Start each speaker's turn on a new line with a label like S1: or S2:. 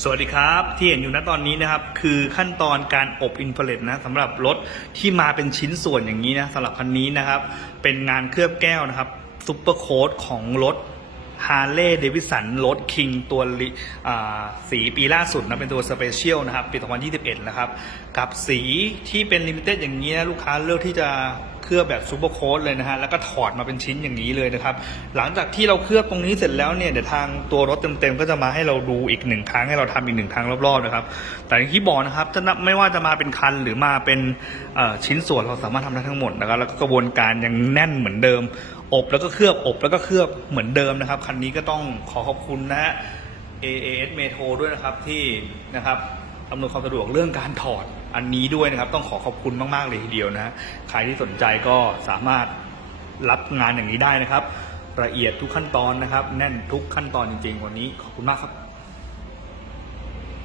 S1: สวัสดีครับที่เห็นอยู่ณตอนนี้นะครับคือขั้นตอนการอบอินฟราเรดนะสำหรับรถที่มาเป็นชิ้นส่วนอย่างนี้นะสำหรับคันนี้นะครับ เป็นงานเคลือบแก้วนะครับซุปเปอร์โค้ดของรถฮาร์เลย์เดวิสันรถคิงตัวสีปีล่าสุดนะเป็นตัวสเปเชียลนะครับปี 2021 นะครับ กับสีที่เป็นลิมิเต็ดอย่างนี้นะลูกค้าเลือกที่จะ เคลือบแบบซูเปอร์โค้ดเลยนะฮะแล้วก็ถอดมาเป็นชิ้นอย่างนี้เลยนะครับ หลังจากที่เราเคลือบตรงนี้เสร็จแล้วเนี่ยเดี๋ยวทางตัวรถเต็มๆก็จะมาให้เราดูอีกหนึ่งครั้งให้เราทำอีกหนึ่งครั้งรอบๆนะครับ แต่อย่างที่บอกนะครับจะนับไม่ว่าจะมาเป็นคันหรือมาเป็นชิ้นส่วนเราสามารถทำได้ทั้งหมดนะครับแล้วก็กระบวนการยังแน่นเหมือนเดิม อบแล้วก็เคลือบอบแล้วก็เคลือบเหมือนเดิมนะครับคันนี้ก็ต้องขอขอบคุณนะฮะ AAS Metro ด้วยนะครับที่นะครับ อำนวยความสะดวกเรื่องการถอดอันนี้ด้วยนะครับ ต้องขอขอบคุณมาก ๆ เลยทีเดียวนะใครที่สนใจก็สามารถรับงานอย่างนี้ได้นะครับ ละเอียดทุกขั้นตอนนะครับ แน่นทุกขั้นตอนจริง ๆ วันนี้ขอบคุณมากครับ